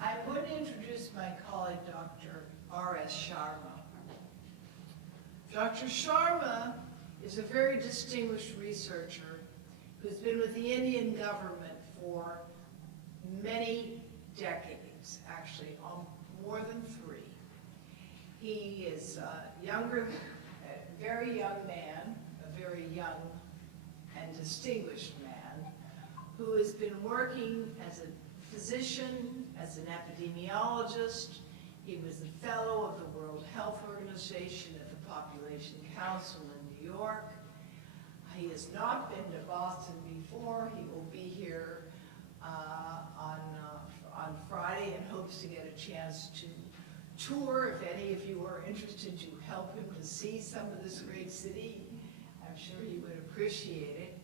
I'm going to introduce my colleague, Dr. R.S. Sharma. Dr. Sharma is a very distinguished researcher who's been with the Indian government for many decades, actually more than 3. He is a very young man, a very young and distinguished man, who has been working as a physician, as an epidemiologist. He was a fellow of the World Health Organization at the Population Council in New York. He has not been to Boston before. He will be here on Friday and hopes to get a chance to tour. If any of you are interested to help him to see some of this great city, I'm sure he would appreciate it.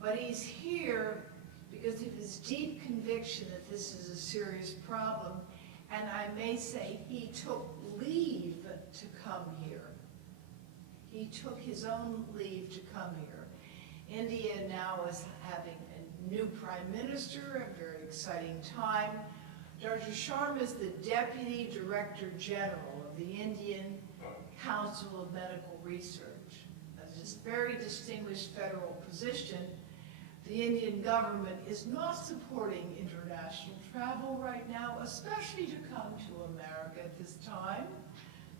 But he's here because of his deep conviction that this is a serious problem, and I may say he took leave to come here. He took his own leave to come here. India now is having a new prime minister, a very exciting time. Dr. Sharma is the Deputy Director General of the Indian Council of Medical Research. That's a very distinguished federal position. The Indian government is not supporting international travel right now, especially to come to America at this time.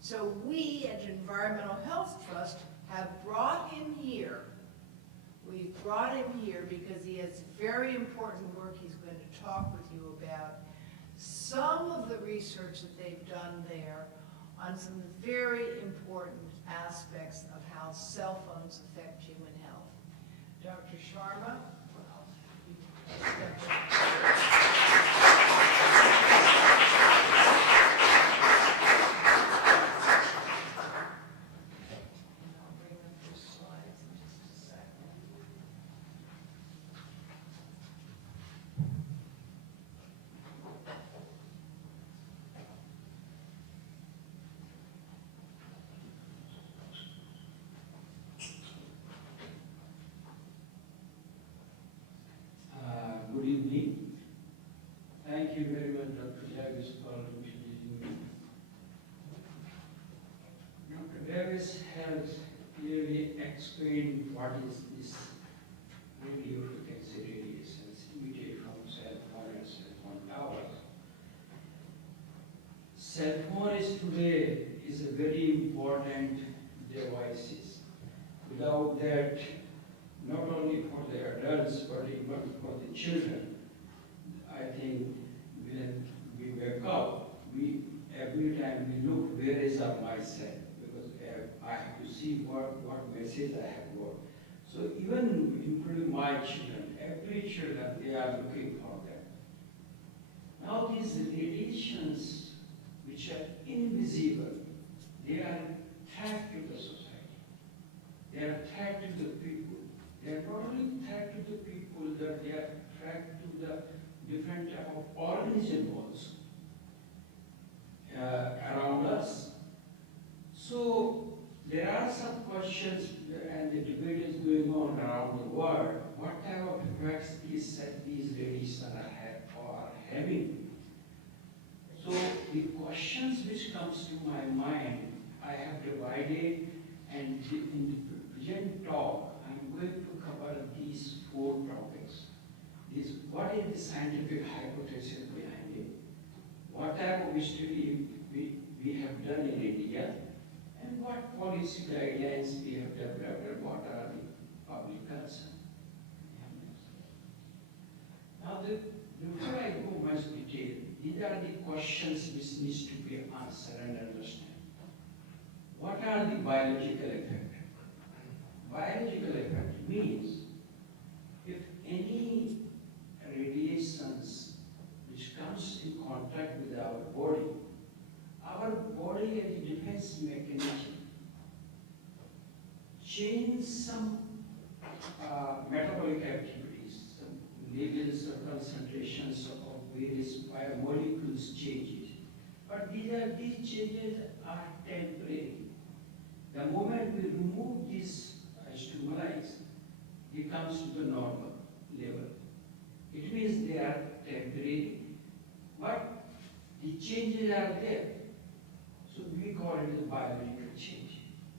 So we at Environmental Health Trust have brought him here. We've brought him here because he has very important work he's going to talk with you about. Some of the research that they've done there on some very important aspects of how cell phones affect human health. Dr. Sharma. Good evening. Thank you very much, Dr. Davis, for introducing me. Dr. Davis has clearly explained what is this radio frequency radiations emitted from cell phone and cell phone towers. Cell phones today is a very important devices. Without that, not only for the adults, but even for the children. I think when we wake up, every time we look, where is my cell? Because I have to see what message I have got. So even including my children, every children, they are looking for that. Now these radiations, which are invisible, they are threat to the society. They are threat to the people. They are not only threat to the people, that they are threat to the different type of organisms also around us. So there are some questions, and the debate is going on around the world. What type of effects these radiations are having? So the questions which comes to my mind, I have divided, and in the present talk, I'm going to cover these 4 topics. What is the scientific hypothesis behind it? What type of study we have done in India? And what policy guidelines we have developed, and what are the public concerns? Now, before I go much detail, these are the questions which needs to be answered and understood. What are the biological effects? Biological effect means if any radiations which comes in contact with our body as a defense mechanism change some metabolic activities, some levels or concentrations of various biomolecules changes. But these changes are temporary. The moment we remove these stimuli, it comes to the normal level. It means they are temporary, but the changes are there. So we call it the biological change,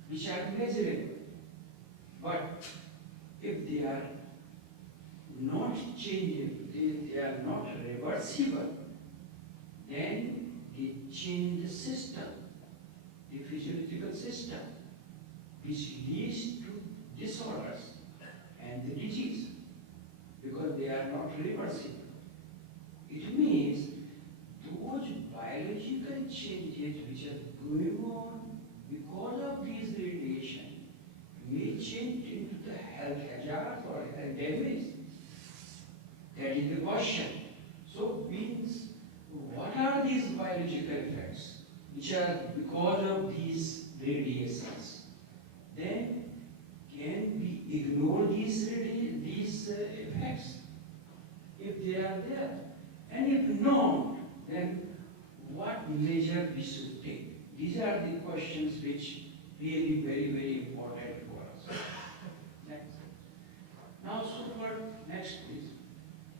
which are measurable. But if they are not changeable, they are not reversible, then they change the system, the physiological system, which leads to disorders and the disease, because they are not reversible. It means those biological changes which are going on because of these radiation may change into the health hazard or health damage. That is the question. So means, what are these biological effects which are because of these radiations? Then can we ignore these effects if they are there? And if not, then what measure we should take? These are the questions which really very, very important for us. Next. Now, so for next please.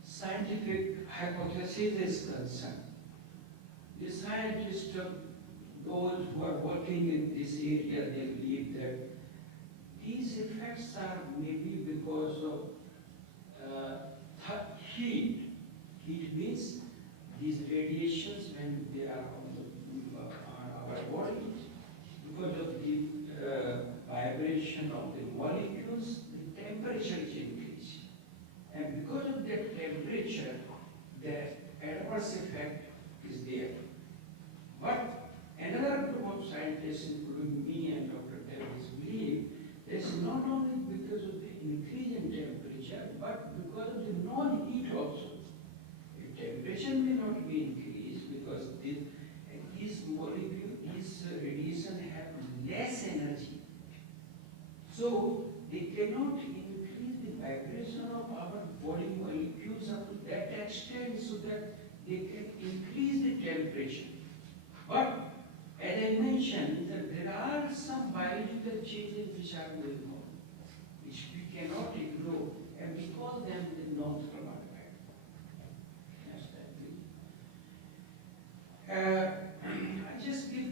Scientific hypothesis is concerned. The scientists, those who are working in this area, they believe that these effects are maybe because of heat. Heat means these radiations when they are on our body, because of the vibration of the molecules, the temperature is increased. And because of that temperature, the adverse effect is there. But another group of scientists, including me and Dr. Davis, believe that it's not only because of the increase in temperature, but because of the non-heat also. The temperature may not be increased because these molecules, these radiation have less energy. So they cannot increase the vibration of our body molecules up to that extent so that they can increase the temperature. But as I mentioned, that there are some biological changes which are going on, which we cannot ignore, and we call them the non-thermal effect. Next slide, please. I just give,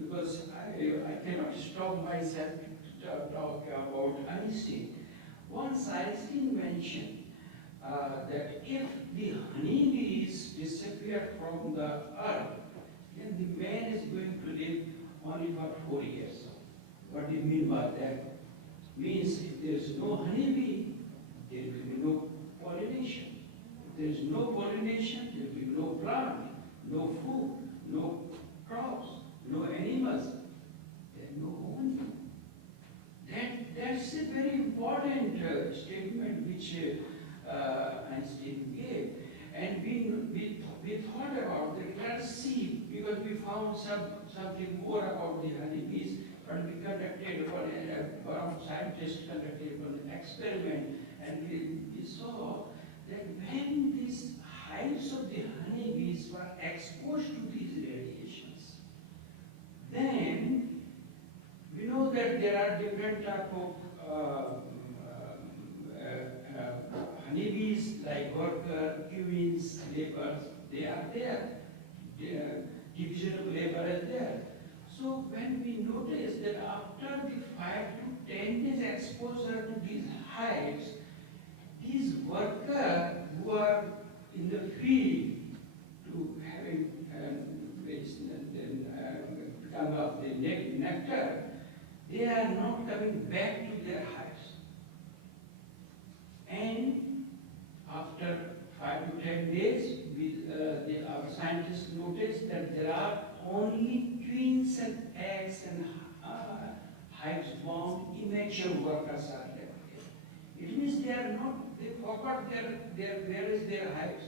because I cannot stop myself to talk about Einstein. Once Einstein mentioned that if the honeybees disappear from the earth, then the man is going to live only for 4 years. What do you mean by that? Means if there is no honeybee, there will be no pollination. If there is no pollination, there will be no plant, no food, no crops, no animals, then no honey. That's a very important statement which Einstein gave. And we thought about that. Let us see, because we found something more about the honeybees, and we conducted one scientists conducted one experiment, and we saw that when these hives of the honeybees were exposed to these radiations, then we know that there are different type of honeybees like worker, queens, laborers, they are there. The division of labor is there. So when we notice that after the 5 to 10 days exposure to these hives, these workers who are in the field to having come up the nectar, they are not coming back to their hives. And after 5 to 10 days, our scientists noticed that there are only queens and eggs and hives formed, immature workers are left there. It means they are not, they forgot where is their hives.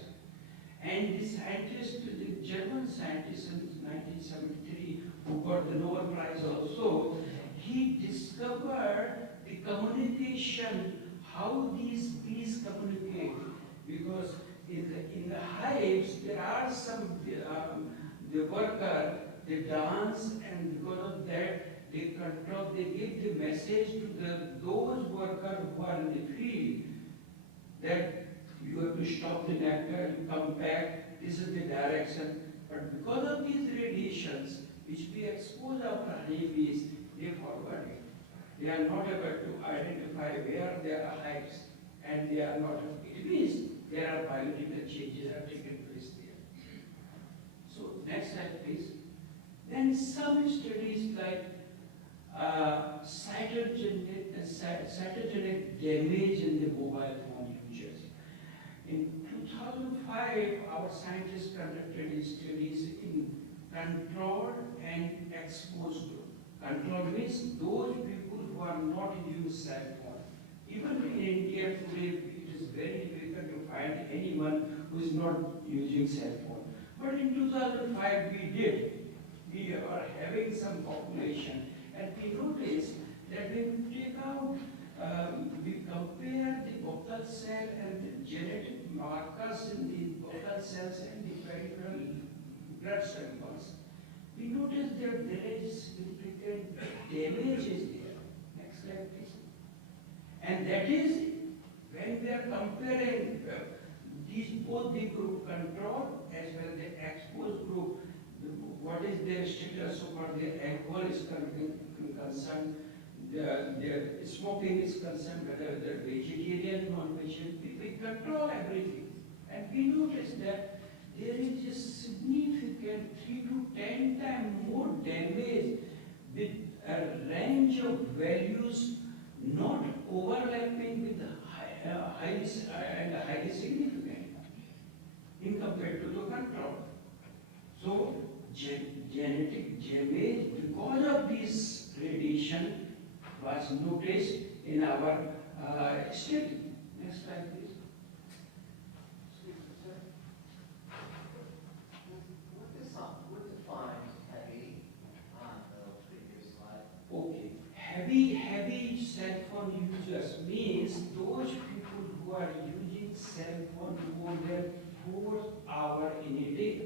And the scientist, the German scientist in 1973, who got the Nobel Prize also, he discovered the communication, how these bees communicate. Because in the hives, there are some, the worker, they dance, and because of that, they control, they give the message to those workers who are in the field that You have to stop the nectar, you come back, this is the direction. But because of these radiations, which we expose our honeybees, they forward it. They are not able to identify where their hives, and they are not, it means there are biological changes have taken place there. So next slide please. Then some studies like cytogenic damage in the mobile phone users. In 2005, our scientists conducted studies in controlled and exposed group. Control means those people who are not using cell phone. Even in India today, it is very difficult to find anyone who is not using cell phone. But in 2005, we did. We are having some population, and we noticed that when we take out, we compare the buccal cell and the genetic markers in the buccal cells and the peripheral blood samples, we noticed that there is significant damage is there. Next slide, please. And that is when we are comparing these both the group control as well as the exposed group, what is their status so far their alcohol is concerned, their smoking is concerned, whether they're vegetarian, non-vegetarian, we control everything. And we notice that there is a significant 3 to 10 times more damage with a range of values not overlapping with highly significant in compared to the control. So genetic damage because of this radiation was noticed in our study. Next slide, please. What defines heavy on the previous slide? Okay. Heavy cell phone users means those people who are using cell phone more than 4 hours in a day.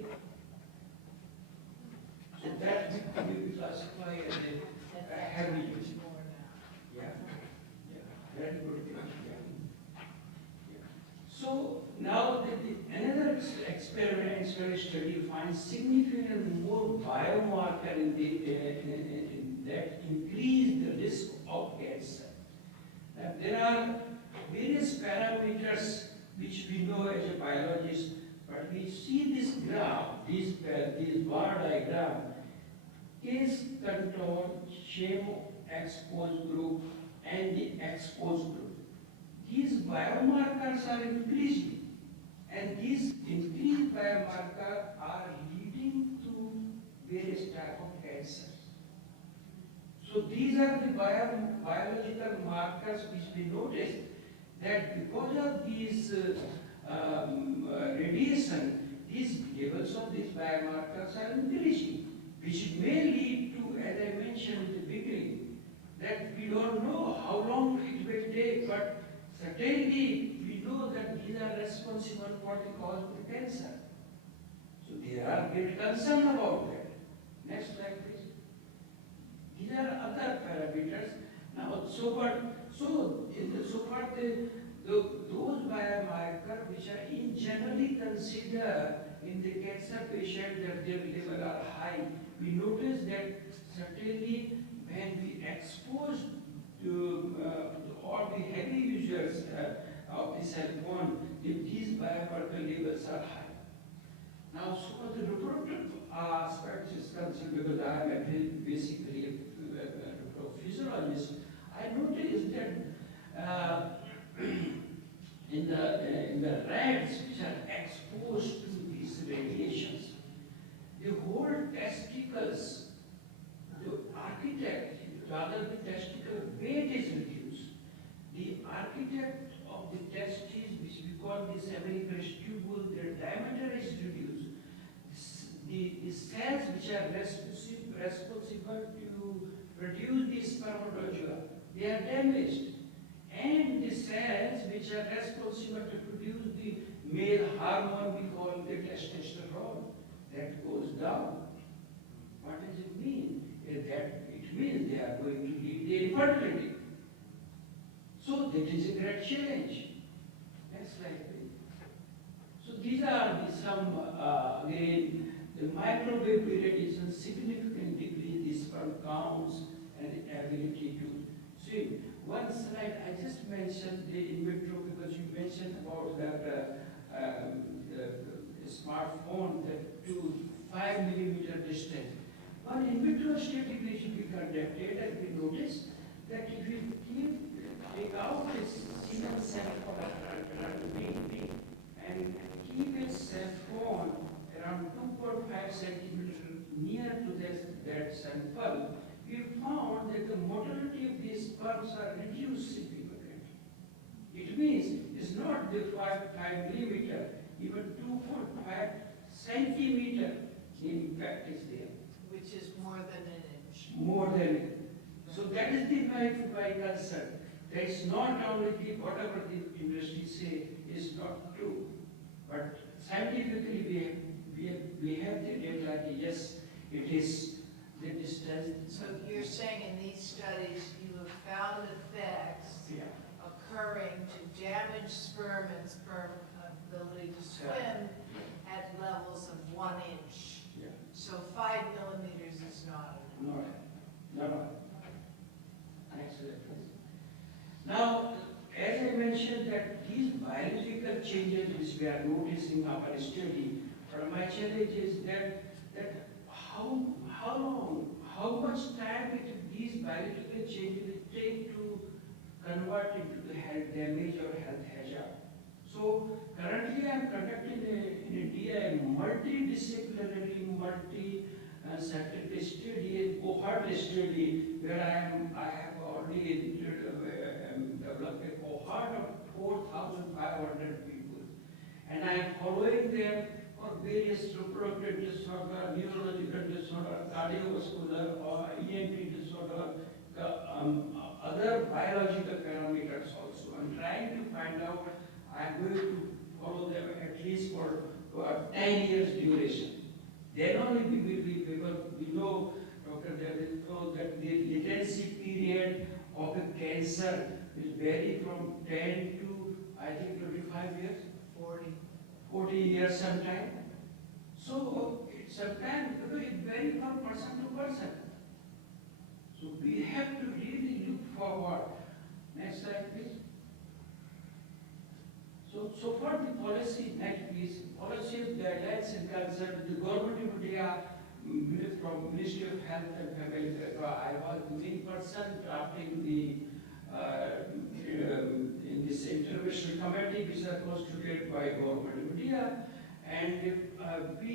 So that we classify as a heavy use. Yeah. Yeah. Very good. Yeah. Yeah. So now another experimental study finds significant more biomarker in that increase the risk of cancer. And there are various parameters which we know as a biologist, but we see this graph, this bar diagram, case control, chemo exposed group, and the exposed group. These biomarkers are increasing, and these increased biomarkers are leading to various types of cancers. So these are the biological markers which we noticed that because of these radiation, these levels of these biomarkers are increasing, which may lead to, as I mentioned in the beginning, that we don't know how long it will take, but certainly we know that these are responsible for the cause of the cancer. So there are great concern about that. Next slide, please. These are other parameters. Now, so far those biomarkers which are in generally considered in the cancer patient that their level are high, we notice that certainly when we expose to all the heavy users of the cell phone, these biomarker levels are high. Now, so the reproductive aspect is concerned, because I am basically a physiologist, I noticed that in the rats which are exposed to these radiations, the whole testicles, the architect, rather the testicle weight is reduced. The architect of the testes, which we call the seminiferous tubule, their diameter is reduced. The cells which are responsible to produce the spermatozoa, they are damaged. And the cells which are responsible to produce the male hormone, we call the testosterone, that goes down. What does it mean? It means they are going to lead to infertility. So that is a great challenge. Next slide, please. again, the microwave radiation significantly decrease the sperm counts and the ability to swim. One slide, I just mentioned the in vitro because you mentioned about that the smartphone that to 5 millimeter distance. One in vitro study which we conducted and we noticed that if you take out this semen sample and keep a cell phone around 2.5 centimeters near to that sample, we found that the motility of these sperms are reduced significantly. It means it's not the 5 millimeter, even 2.5 centimeter impact is there. Which is more than an inch. More than. So that is my concern. That's not only whatever the industry say is not true, but scientifically we have the data that yes, it is the distance. So you're saying in these studies you have found effects Yeah. occurring to damage sperm and sperm ability to swim at levels of 1 inch. Yeah. So 5 millimeters is not enough. No. Excellent. Now, as I mentioned that these biological changes which we are noticing of our study, but my challenge is that how long, how much time these biological changes will take to convert into the health damage or health hazard. So currently I am conducting in India a multidisciplinary, multi-scientific study, a cohort study, where I have already developed a cohort of 4,500 people. And I am following them for various reproductive disorder, neurological disorder, cardiovascular or ENT disorder, other biological parameters also. I'm trying to find out, I'm going to follow them at least for 10 years duration. Then only we will be able, we know, Dr. David told that the latency period of a cancer will vary from 10 to, I think, 25 years. 40 years sometime. So sometimes it varies from person to person. So we have to really look forward. Next slide, please. So for the policy, next please, policy of guidelines and concept, the government of India, from Ministry of Health and Family Welfare, I was the main person drafting the in this intervention committee which are constituted by government of India, and we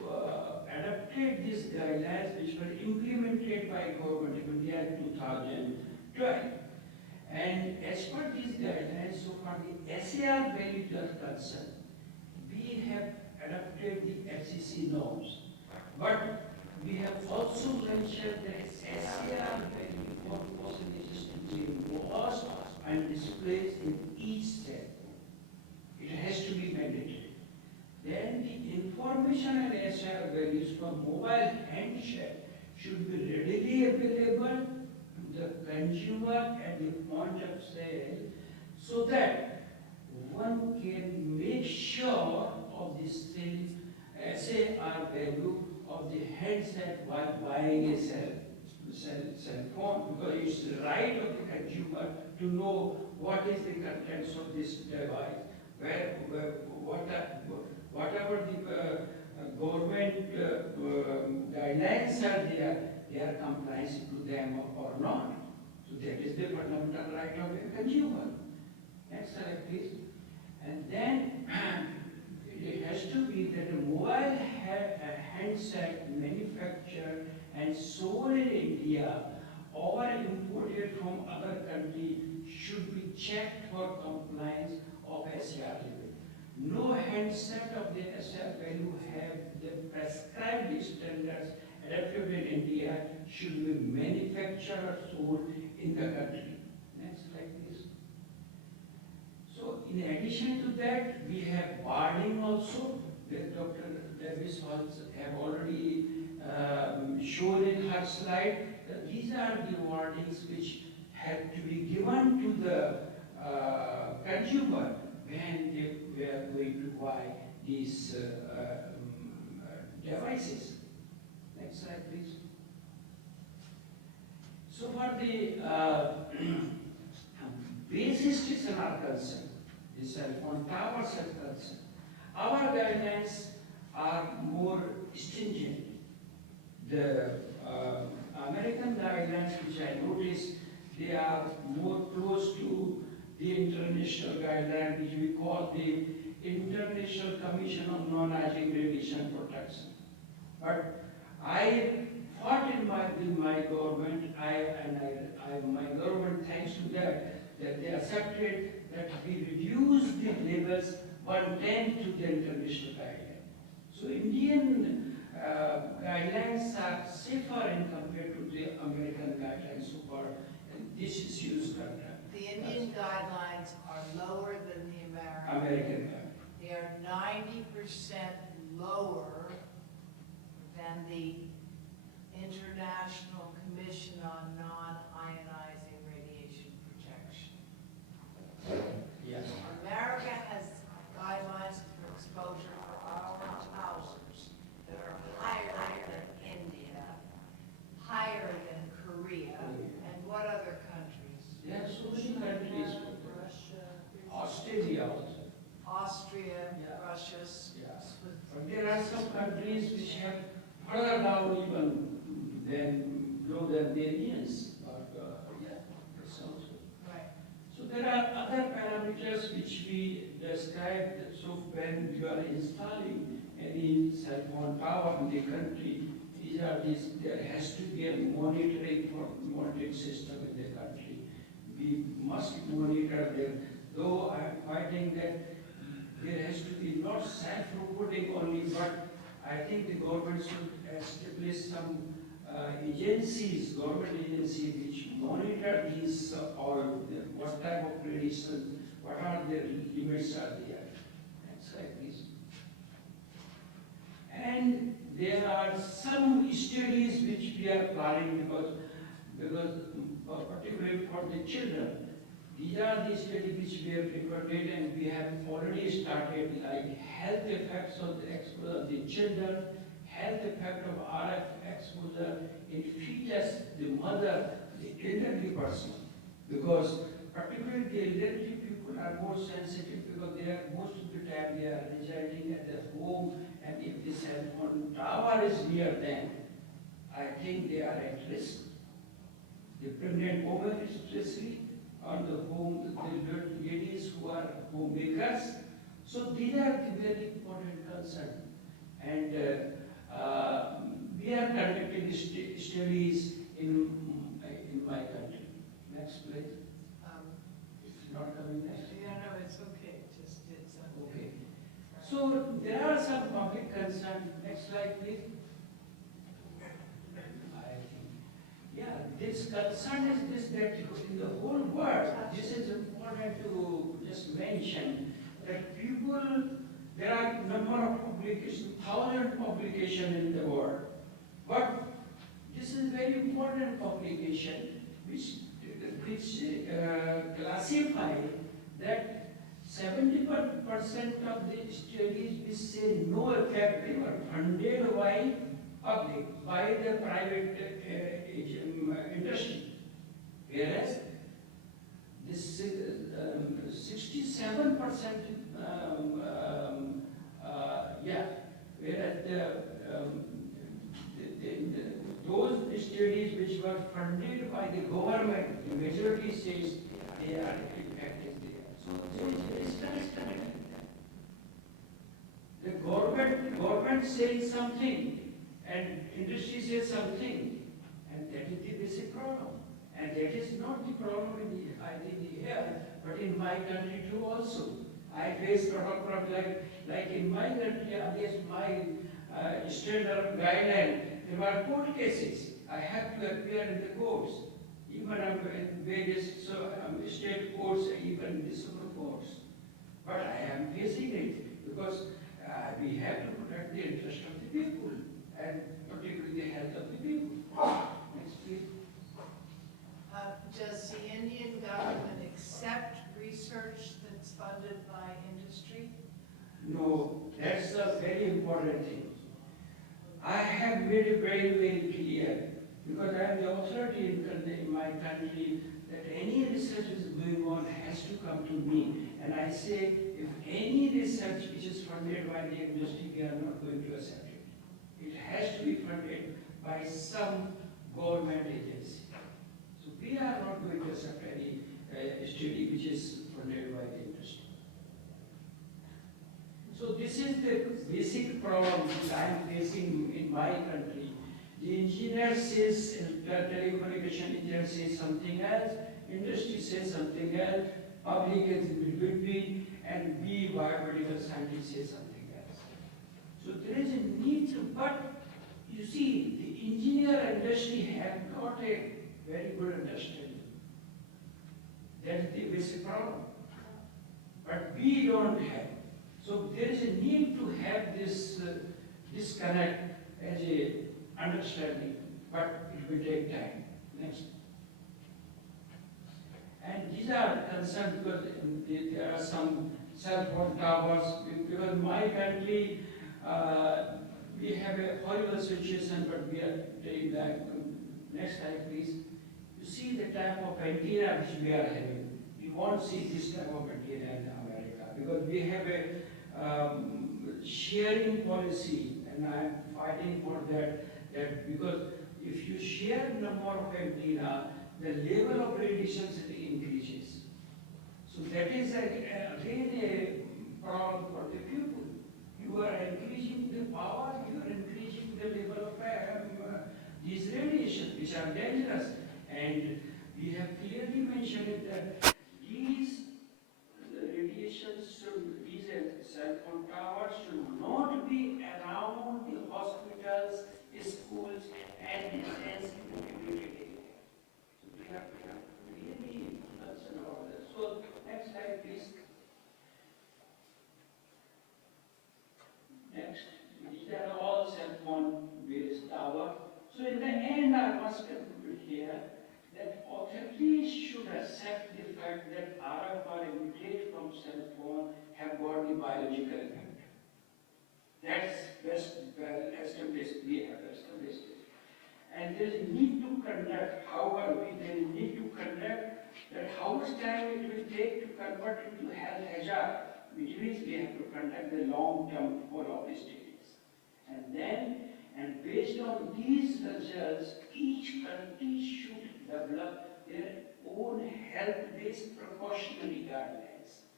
adopted these guidelines which were implemented by government of India in 2012. And as per these guidelines, so far the SAR values are concerned, we have adopted the FCC norms. But we have also mentioned that SAR value for percentages to be embossed and displayed in each cell. It has to be mandatory. Then the information and SAR values for mobile handset should be readily available to the consumer at the point of sale so that one can make sure of the same SAR value of the handset while buying a cell phone, because it's the right of the consumer to know what is the contents of this device, whatever the government guidelines are there, they are compliant to them or not. So that is the fundamental right of the consumer. Next slide, please. And then it has to be that a mobile handset manufactured and sold in India or imported from other countries should be checked for compliance of SAR limit. No handset of the SAR value have the prescribed standards adapted in India should be manufactured or sold in the country. Next slide, please. So in addition to that, we have wording also that Dr. Davis have already shown in her slide. That these are the wordings which have to be given to the consumer when they are going to buy these devices. Next slide, please. So for the base station are concerned, the cell phone towers are concerned, our guidelines are more stringent. The American guidelines, which I noticed, they are more close to the international guideline, which we call the International Commission on Non-Ionizing Radiation Protection. But I fought with my government, my government, thanks to that they accepted that we reduce the levels 1/10 to the international guideline. So Indian guidelines are safer in compared to the American guidelines so far, and this is used. The Indian guidelines are lower than the American. American guidelines. They are 90% lower than the International Commission on Non-Ionizing Radiation Protection. Yes. America has guidelines for exposure for our houses that are higher than India, higher than Korea, and what other countries? There are so many countries. Russia. Australia also. Austria, Yeah. Russia, Yeah. Switzerland. But there are some countries which have further down even lower than the Indians. But yeah, that's also. Right. So there are other parameters which we described. So when you are installing any cell phone tower in the country, there has to be a monitoring system in the country. We must monitor them. Though I am finding that there has to be not self-reporting only, but I think the government should establish some agencies, government agencies, which monitor these what type of radiation, what are their limits are there. Next slide, please. And there are some studies which we are planning because particularly for the children. These are the studies which we have recorded and we have already started, like health effects of the exposure of the children, health effect of RF exposure in fetus, the mother, the elderly person. Because particularly the elderly people are more sensitive because they are most of the time they are residing at their home, and if the cell phone tower is near them, I think they are at risk. The pregnant woman especially, on the home, the ladies who are homemakers. So these are the very important concerns. And we are conducting studies in my country. Next, please. It's not coming next. Yeah, no, it's okay. Just did something. Okay. So there are some public concerns. Next slide, please. Yeah, this concern is this that in the whole world, this is important to just mention that people, there are number of publications, 1,000 publications in the world, but this is very important publication which classify that 71% of the studies which say no effect, they were funded by public, by the private industry. Whereas this 67%, whereas those studies which were funded by the government, the majority says they are effective there. So there is disconnect. The government says something, and industry says something, and that is the basic problem. And that is not the problem I think here, but in my country too also. I face a lot of problems, like in my country, against my standard guideline, there were court cases. I have to appear in the courts, even in various state courts, even the Supreme courts. But I am facing it because we have to protect the interest of the people, and particularly the health of the people. Next, please. Does the Indian government accept research that's funded by industry? No, that's a very important thing. I have made it very, very clear, because I am the authority in my country, that any research is going on has to come to me. And I say, if any research which is funded by the industry, we are not going to accept it. It has to be funded by some government agency. So we are not going to accept any study which is funded by the industry. So this is the basic problem which I am facing in my country. The engineer says, the telecommunication engineer says something else, industry says something else, public is in between, and we biomedical scientists say something else. So there is a need to, but you see, the engineer industry have got a very good understanding. That is the basic problem. But we don't have. So there is a need to have this disconnect as a understanding, but it will take time. Next. And these are concerns because there are some cell phone towers. Because in my country, we have a horrible situation, but we are taking that. Next slide, please. You see the type of antenna which we are having. You won't see this type of antenna in America because we have a sharing policy, and I am fighting for that. That because if you share number of antenna, the level of radiation increases. So that is again a problem for the people. You are increasing the power, you are increasing the level of these radiation, which are dangerous. And we have clearly mentioned that these radiations, these cell phone towers should not be around the hospitals, schools, and sensitive area. So we have really concerned about that. So next slide, please. Next, these are all cell phone based tower. So in the end, I must conclude here that authorities should accept the fact that RF emitted from cell phone have got the biological effect. That's best well established. We have established it. And there is a need to conduct, however, there is a need to conduct that how much time it will take to convert into health hazard, which means we have to conduct the long-term follow-up studies. And then, and based on these results, each country should develop their own health-based precautionary guidelines.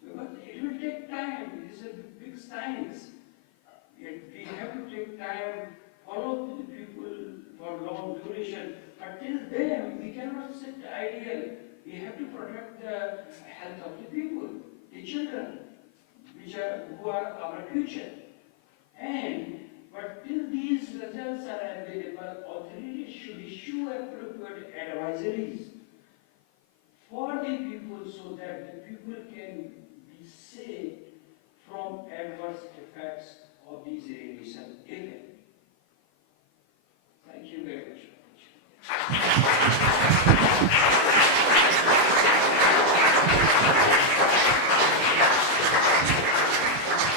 Because it will take time, it is a big science. We have to take time, follow the people for long duration. But till then, we cannot sit idle. We have to protect the health of the people, the children, who are our future. But till these results are available, authorities should issue appropriate advisories for the people so that the people can be safe from adverse effects of these radiation, if